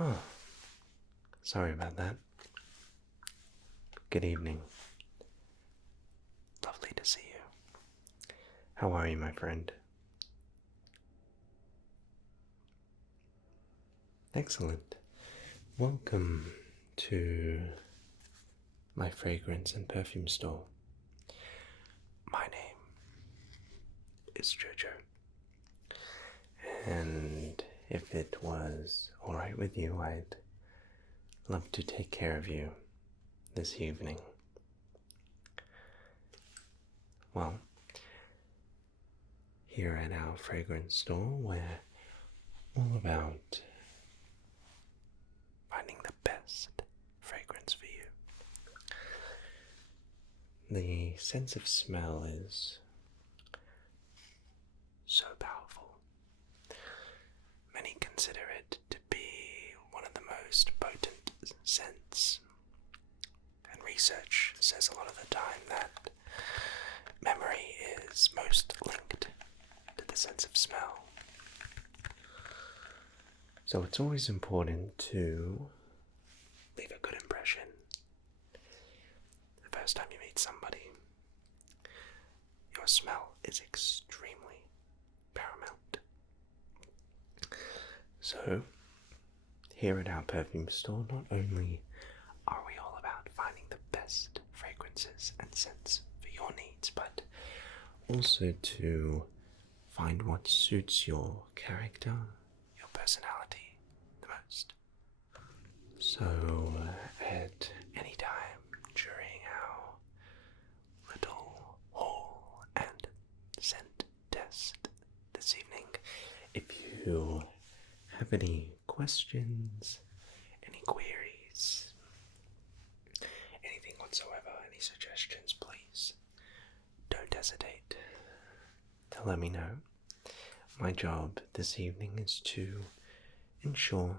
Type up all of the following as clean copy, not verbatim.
Oh, sorry about that. Good evening. Lovely to see you. How are you, my friend? Excellent. Welcome to my fragrance and perfume store. My name is Jojo, and if it was alright with you, I'd love to take care of you this evening. Well, here at our fragrance store, we're all about finding the best fragrance for you. The sense of smell is so powerful. Many consider it to be one of the most potent scents, and research says a lot of the time that memory is most linked to the sense of smell. So it's always important to leave a good impression the first time you meet somebody. Your smell is extremely paramount. So, here at our perfume store, not only are we all about finding the best fragrances and scents for your needs, but also to find what suits your character, your personality the most. So, at any time during our little haul and scent test this evening, if you have any questions, any queries, anything whatsoever, any suggestions, please don't hesitate to let me know. My job this evening is to ensure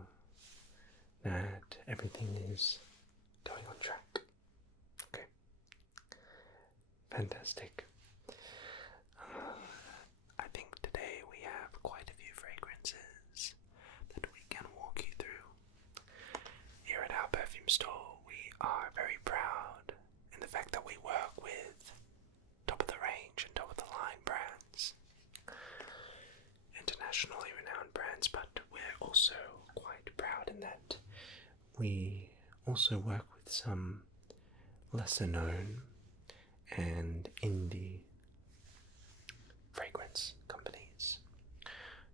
that everything is going on track. Okay. Fantastic. I think today we have quite a few fragrances that we can walk you through. Here at our perfume store, we are very proud in the fact that we work with top of the range and top of the line brands, internationally renowned brands, but we're also quite proud in that we also work with some lesser known and indie fragrance companies.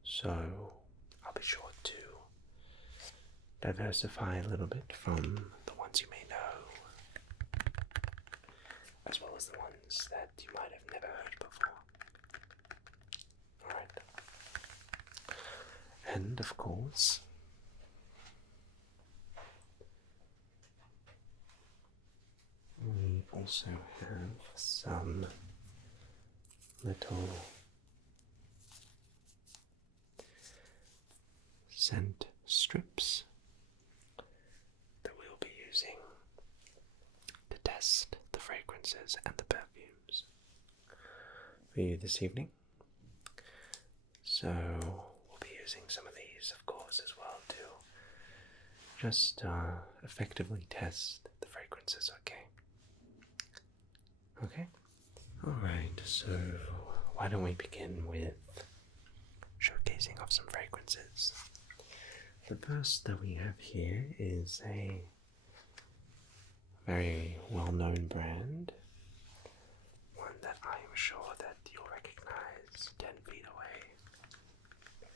So I'll be sure to diversify a little bit from the ones you may know, as well as the ones that you might have never heard before. Alright. And of course, we also have some little scent strips that we'll be using to test the fragrances and the perfumes for you this evening. So we'll be using some of these, of course, as well to just effectively test the fragrances, okay? Okay? Alright, so why don't we begin with showcasing of some fragrances. The first that we have here is a very well-known brand, one that I am sure that you'll recognize 10 feet away.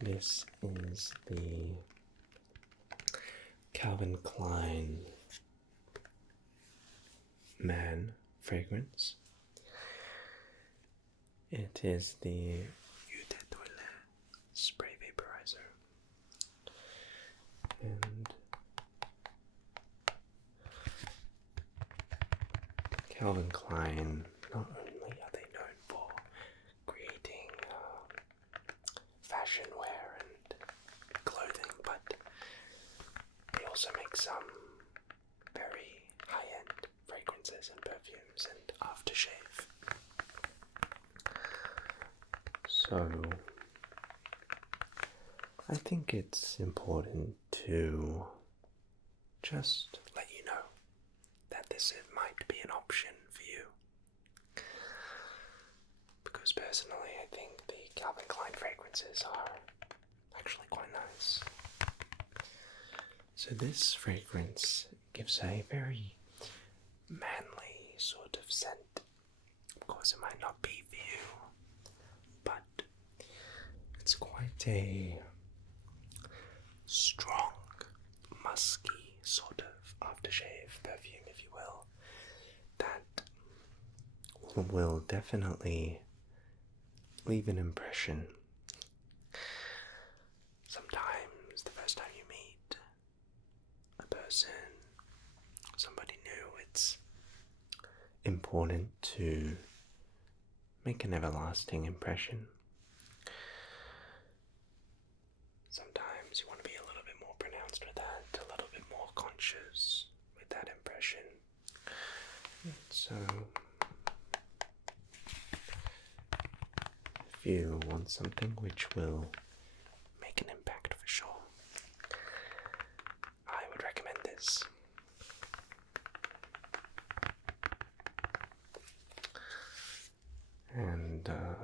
This is the Calvin Klein Man fragrance. It is the Eau de Toilette spray vaporizer, and Calvin Klein, not only are they known for creating fashion wear and clothing, but they also make some very high-end fragrances and perfumes and aftershave. So I think it's important to just let you know that this might be an option for you. Because personally, I think the Calvin Klein fragrances are actually quite nice. So this fragrance gives a very manly sort of scent. Of course, it might not be for you, but it's quite a strong, musky sort of aftershave perfume, if you will, that will definitely leave an impression. Sometimes the first time you meet a person, somebody new, it's important to make an everlasting impression. Sometimes you want to be a little bit more pronounced with that, a little bit more conscious with that impression. So, if you want something which will make an impact for sure, I would recommend this. And I'm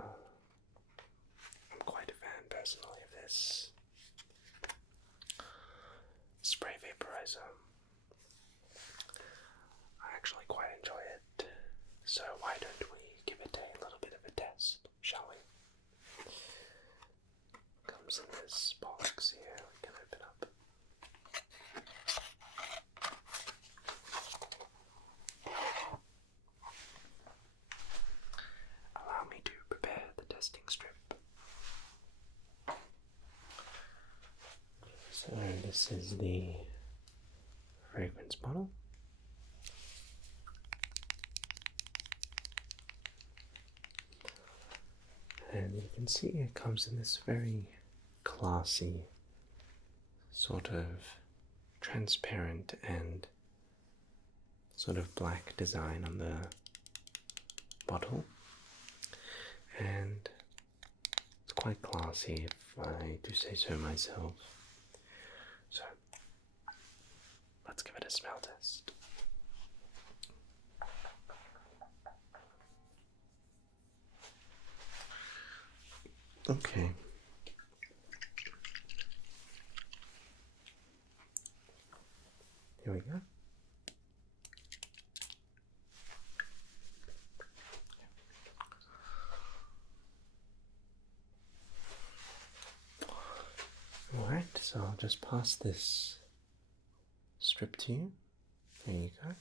quite a fan personally of this spray vaporizer. I actually quite enjoy it, so why don't we give it a little bit of a test, shall we? Comes in this box here, we can open up. Allow me to prepare the testing strip. So this is the fragrance bottle. And you can see it comes in this very classy, sort of transparent and sort of black design on the bottle. And it's quite classy, if I do say so myself. So, let's give it a smell test. Okay. Here we go. Alright, so I'll just pass this strip to you. There you go.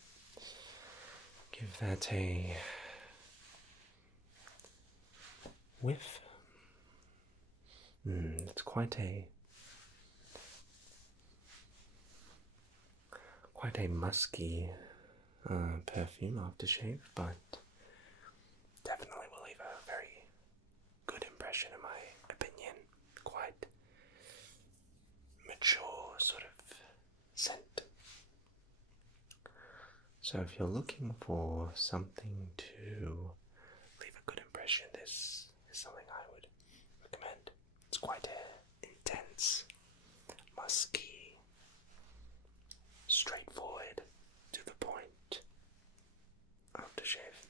Give that a whiff. It's quite a musky perfume aftershave, but definitely will leave a very good impression in my opinion. Quite mature sort of scent. So if you're looking for something to leave a good impression, this is something I would recommend. It's quite an intense, musky, straightforward, to the point aftershave.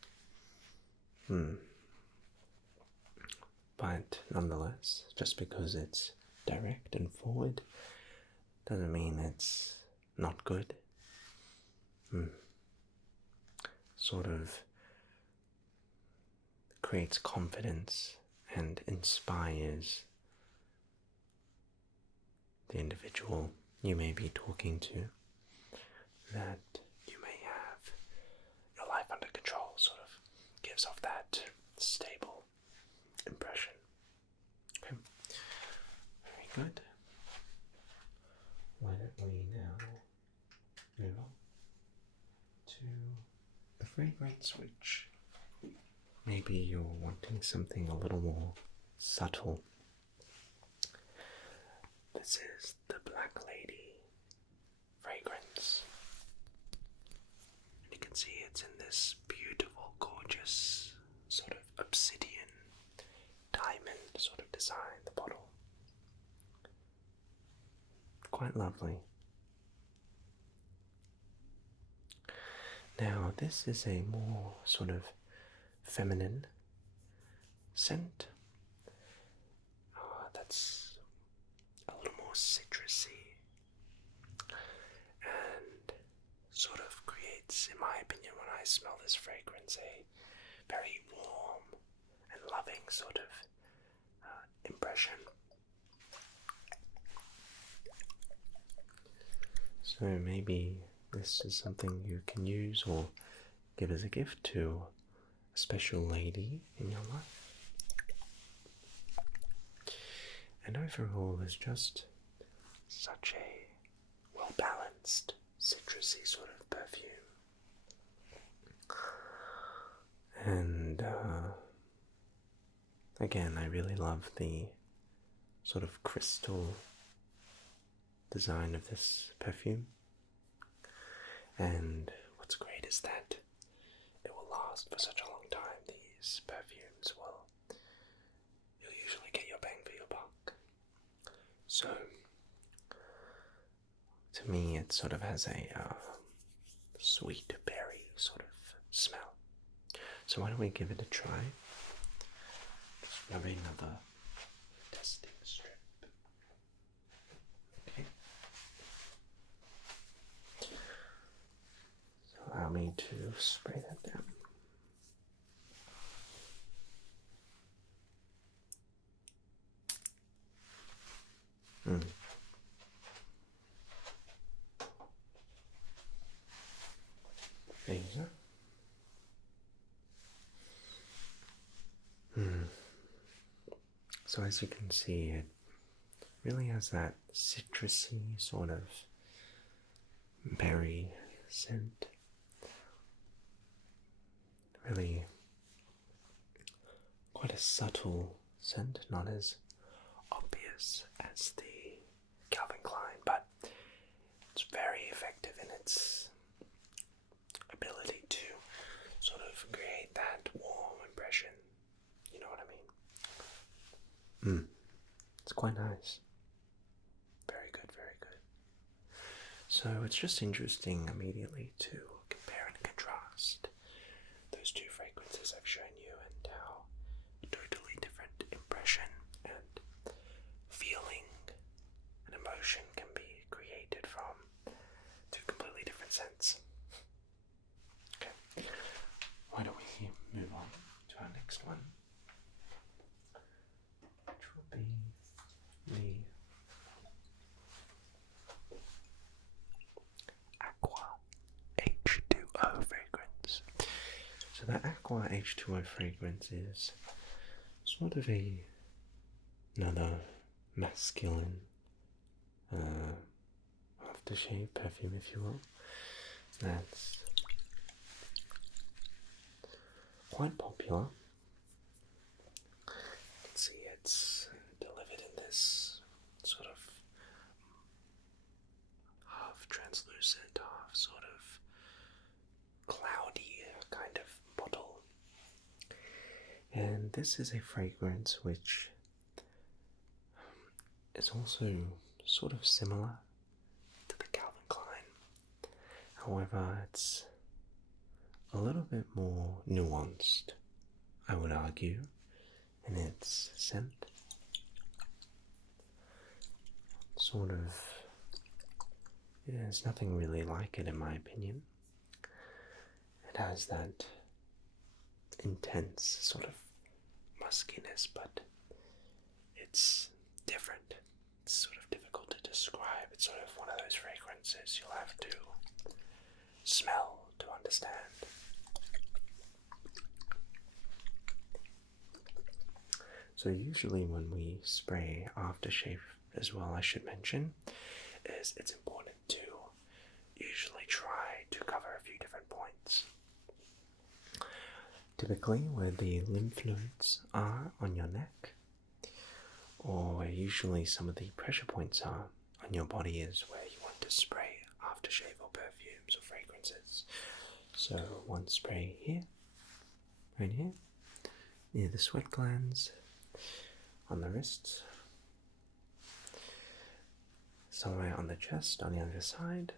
But nonetheless, just because it's direct and forward doesn't mean it's not good. Sort of creates confidence and inspires the individual you may be talking to that you may have your life under control, sort of gives off that stable impression. Okay, very good. Why don't we now move on to the fragrance, which maybe you're wanting something a little more subtle. This is the Black Lady fragrance. And you can see it's in this beautiful, gorgeous, sort of obsidian, diamond sort of design, the bottle. quite lovely. Now, this is a more sort of feminine scent. That's a little more citrusy and sort of creates, in my opinion, when I smell this fragrance, a very warm and loving sort of impression. So maybe this is something you can use or give as a gift to a special lady in your life. And overall, there's just such a well-balanced, citrusy sort of perfume. And again, I really love the sort of crystal design of this perfume. And what's great is that it will last for such a long time. These perfumes you'll usually get your bang for your buck. So, to me, it sort of has a sweet berry sort of smell. So why don't we give it a try? Just grab another testing strip. Okay. So allow me to spray that down. There you go. So as you can see, it really has that citrusy sort of berry scent. Really quite a subtle scent, not as obvious as the Calvin Klein, but it's very effective in its ability to sort of create that warm impression. You know what I mean? It's quite nice. Very good, very good. So it's just interesting immediately to compare and contrast those two fragrances I've shown you and how totally different impression and feeling and emotion can be created from two completely different scents. Okay, why don't we move on to our next one, which will be the Aqua H2O fragrance. So the Aqua H2O fragrance is sort of another masculine aftershave perfume, if you will. That's quite popular. You can see it's delivered in this sort of half translucent, half sort of cloudy kind of bottle. And this is a fragrance which is also sort of similar to the Calvin Klein. However, it's a little bit more nuanced, I would argue, in its scent. Sort of, there's nothing really like it in my opinion. It has that intense sort of muskiness, but it's different. It's sort of difficult to describe. It's sort of one of those fragrances you'll have to smell to understand. So usually when we spray aftershave as well, I should mention, is it's important to usually try to cover a few different points. Typically where the lymph nodes are on your neck, or where usually some of the pressure points are on your body, is where you want to spray aftershave or perfumes or fragrances. So one spray here, right here, near the sweat glands, on the wrists. somewhere on the chest on the other side.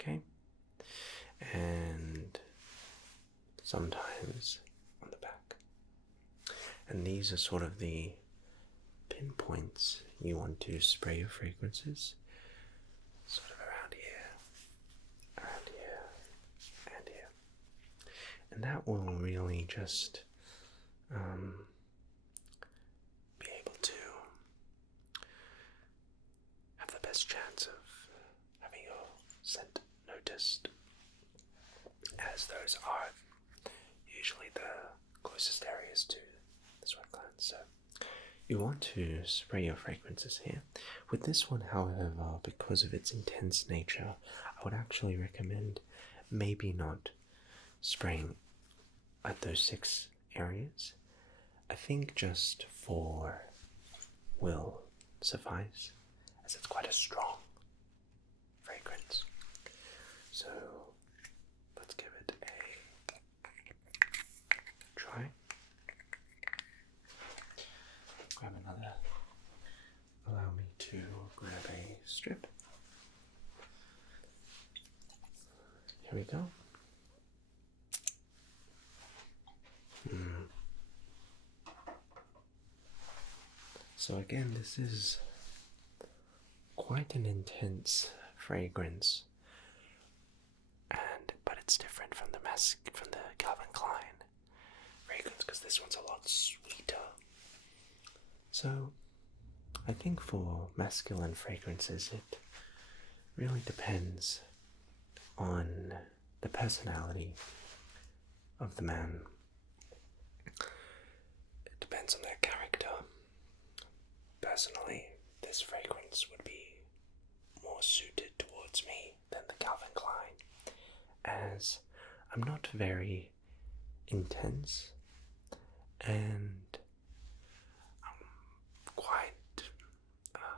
Okay. And sometimes on the back. And these are sort of the pinpoints you want to spray your fragrances. Sort of around here, and here. And that will really just be able to have the best chance of having your scent noticed, as those are usually the closest areas to the sweat glands. So you want to spray your fragrances here. With this one, however, because of its intense nature, I would actually recommend maybe not spraying at those 6 areas. I think just 4 will suffice, as it's quite a strong fragrance. So let's give it a try. Grab another. Allow me to grab a strip. Here we go. So again, this is quite an intense fragrance, but it's different from the Calvin Klein fragrance, because this one's a lot sweeter. So I think for masculine fragrances, it really depends on the personality of the man. It depends on their character. Personally, this fragrance would be more suited towards me than the Calvin Klein, as I'm not very intense and I'm quite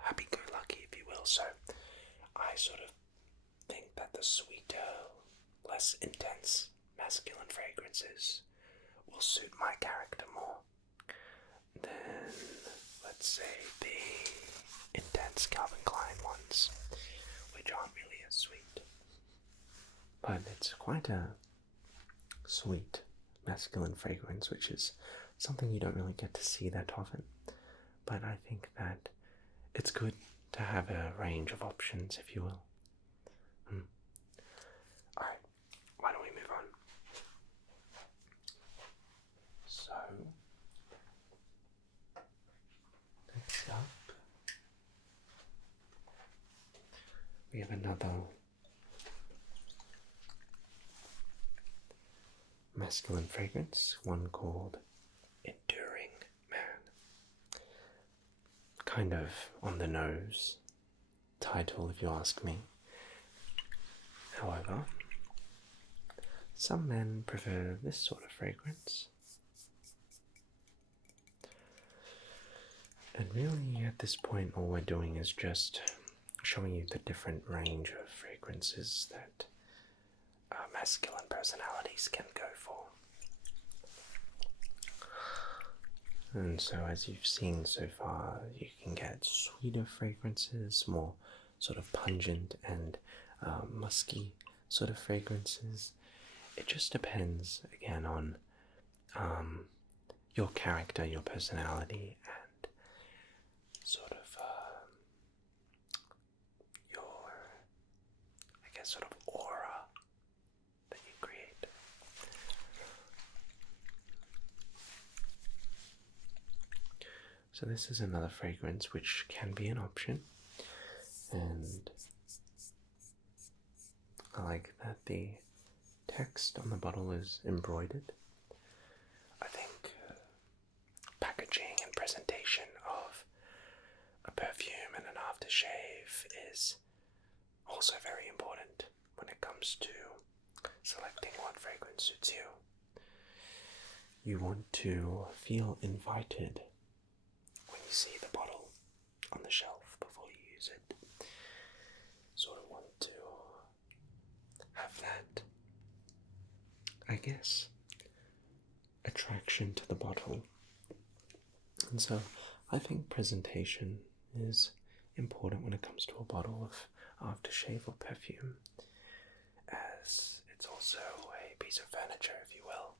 happy-go-lucky, if you will, so I sort of think that the sweeter, less intense masculine fragrances will suit my character more than, let's say, the intense Calvin Klein ones, which aren't really as sweet. But it's quite a sweet masculine fragrance, which is something you don't really get to see that often. But I think that it's good to have a range of options, if you will. Alright, why don't we move on? So, next up, we have another masculine fragrance, one called Enduring Man. Kind of on the nose title, if you ask me. However, some men prefer this sort of fragrance. And really, at this point, all we're doing is just showing you the different range of fragrances that masculine personalities can go for. And so, as you've seen so far, you can get sweeter fragrances, more sort of pungent and musky sort of fragrances. It just depends, again, on your character, your personality, and sort of your, I guess, sort of aura that you create. So this is another fragrance which can be an option, and I like that the text on the bottle is embroidered. I think packaging and presentation of a perfume and an aftershave is also very important when it comes to selecting what fragrance suits you. You want to feel invited when you see the bottle on the shelf before you use it. Sort of want to have that, I guess, attraction to the bottle. And so I think presentation is important when it comes to a bottle of aftershave or perfume, as it's also a piece of furniture, if you will.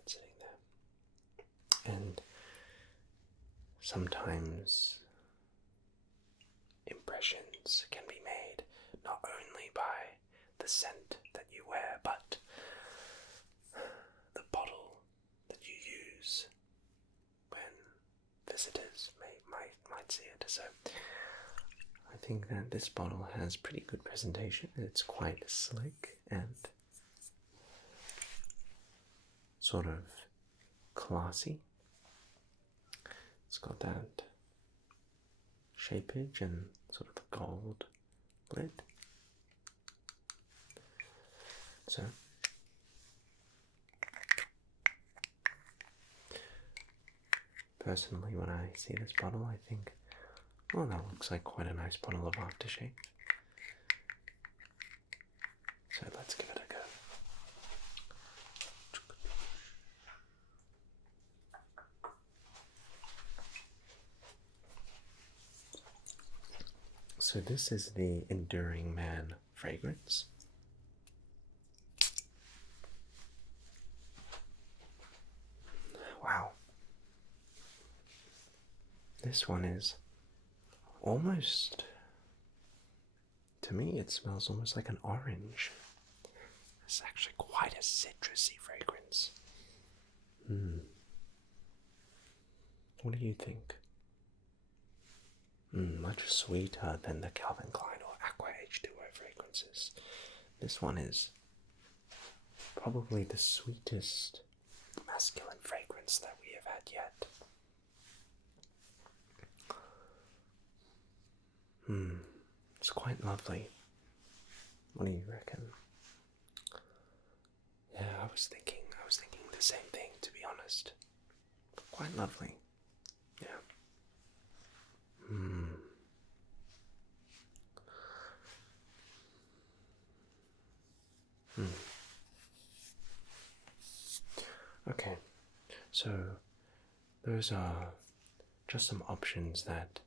It's sitting there. And sometimes impressions can be made not only by the scent that you wear, but the bottle that you use when visitors might see it. So I think that this bottle has pretty good presentation. It's quite slick and sort of classy. It's got that shapeage and sort of the gold lid. So personally, when I see this bottle, I think, well, that looks like quite a nice bottle of aftershave. So let's give it a go. So this is the Enduring Man fragrance. Wow. This one is almost, to me it smells almost like an orange. It's actually quite a citrusy fragrance. What do you think? Much sweeter than the Calvin Klein or Aqua H2O fragrances. This one is probably the sweetest masculine fragrance that we have had yet. It's quite lovely. What do you reckon? Yeah, I was thinking the same thing, to be honest. Quite lovely. Yeah. Okay, so those are just some options that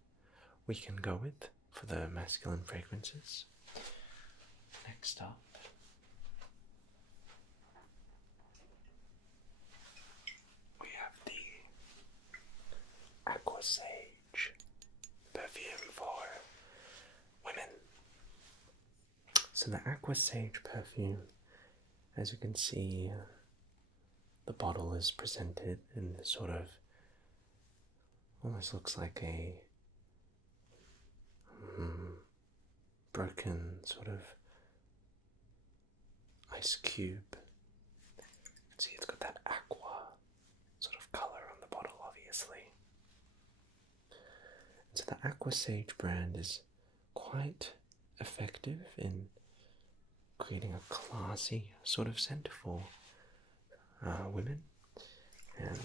we can go with for the masculine fragrances. Next up, we have the Aqua Sage perfume for women. So the Aqua Sage perfume, as you can see, the bottle is presented in this sort of, almost looks like a broken sort of ice cube. See, it's got that aqua sort of color on the bottle, obviously. And so the Aqua Sage brand is quite effective in creating a classy sort of scent for women, and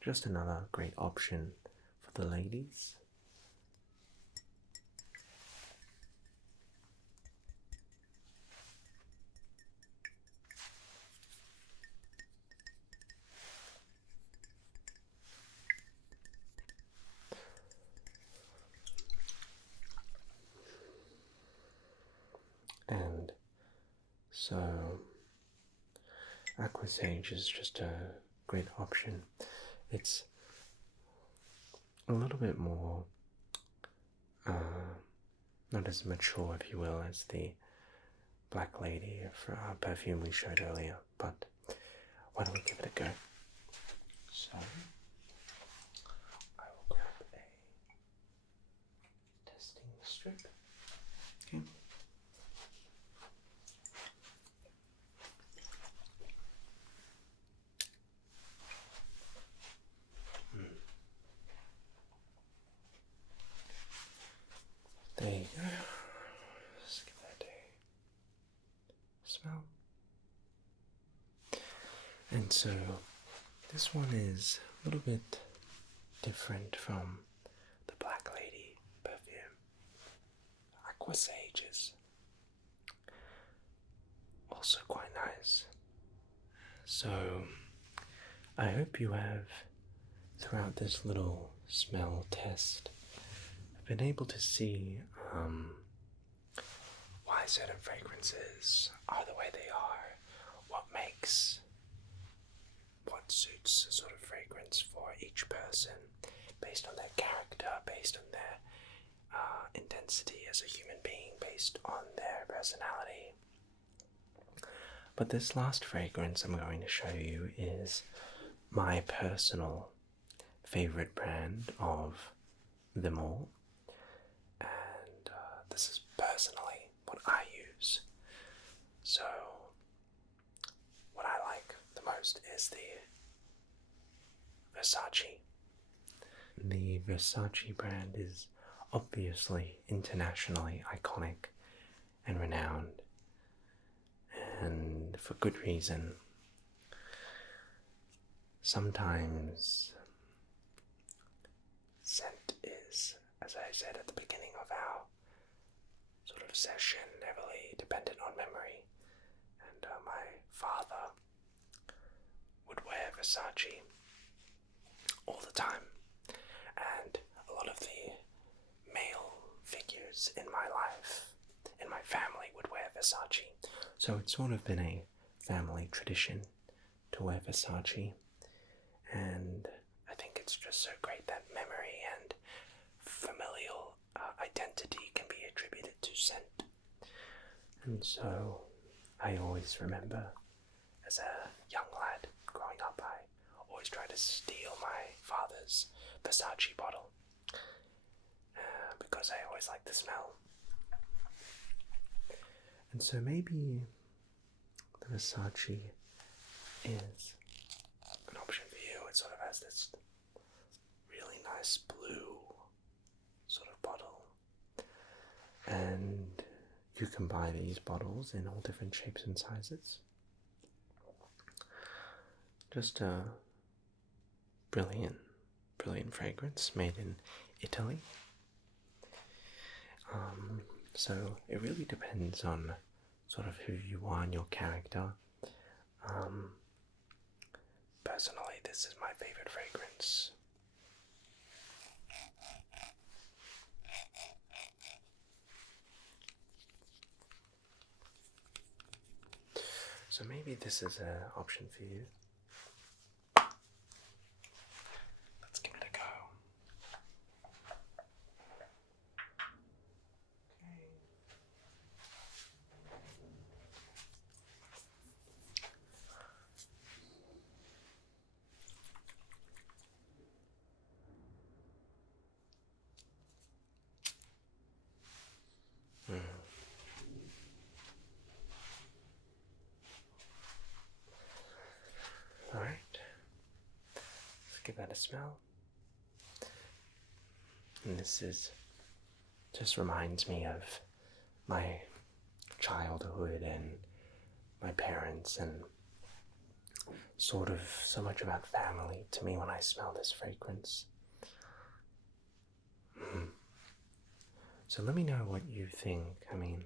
just another great option for the ladies. And so Aqua Sage is just a great option. It's a little bit more not as mature, if you will, as the Black Lady perfume we showed earlier, but why don't we give it a go? So I will grab a testing strip. Okay. There you go. Just give that a smell. And so this one is a little bit different from the Black Lady perfume. Aqua Sage is also quite nice. So I hope you have, throughout this little smell test, I've been able to see why certain fragrances are the way they are, what suits a sort of fragrance for each person, based on their character, based on their intensity as a human being, based on their personality. But this last fragrance I'm going to show you is my personal favorite brand of them all, and this is personally what I use. So what I like the most is the Versace. The Versace brand is obviously internationally iconic and renowned, and for good reason. Sometimes scent is, as I said at the beginning of our sort of session, heavily dependent on memory, and my father would wear Versace all the time, and a lot of the male figures in my life, in my family, would wear Versace. So it's sort of been a family tradition to wear Versace, and I think it's just so great that memory and familial identity can be attributed to scent. And so I always remember, as a young lad growing up, I always tried to steal my father's Versace bottle because I always liked the smell. And so maybe the Versace is an option for you. It sort of has this really nice blue sort of bottle, and you can buy these bottles in all different shapes and sizes. Just a brilliant fragrance made in Italy. So it really depends on sort of who you are and your character. Personally, this is my favorite fragrance. So maybe this is an option for you. Let's give it a go. Alright, let's give that a smell. And this just reminds me of my childhood and my parents, and sort of so much about family to me when I smell this fragrance. So let me know what you think. I mean,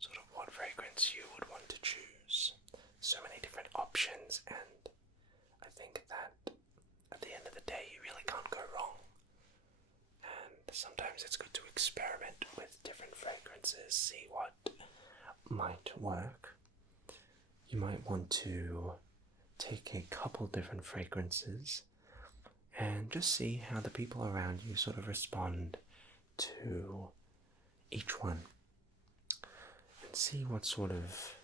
sort of what fragrance you would want to choose. So many different options, and I think that at the end of the day you really can't go wrong. And sometimes it's good to experiment with different fragrances, see what might work. You might want to take a couple different fragrances and just see how the people around you sort of respond to each one, and see what sort of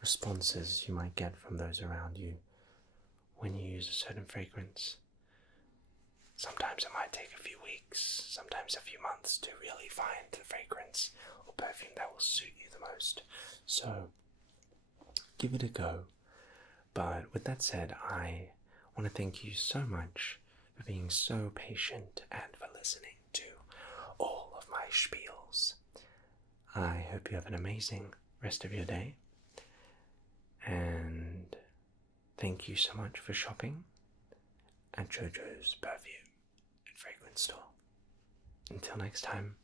responses you might get from those around you when you use a certain fragrance. Sometimes it might take a few weeks, sometimes a few months to really find the fragrance or perfume that will suit you the most. So give it a go. But with that said, I want to thank you so much for being so patient and for listening to all of my spiels. I hope you have an amazing rest of your day, and thank you so much for shopping at JoJo's Perfume and Fragrance Store. Until next time,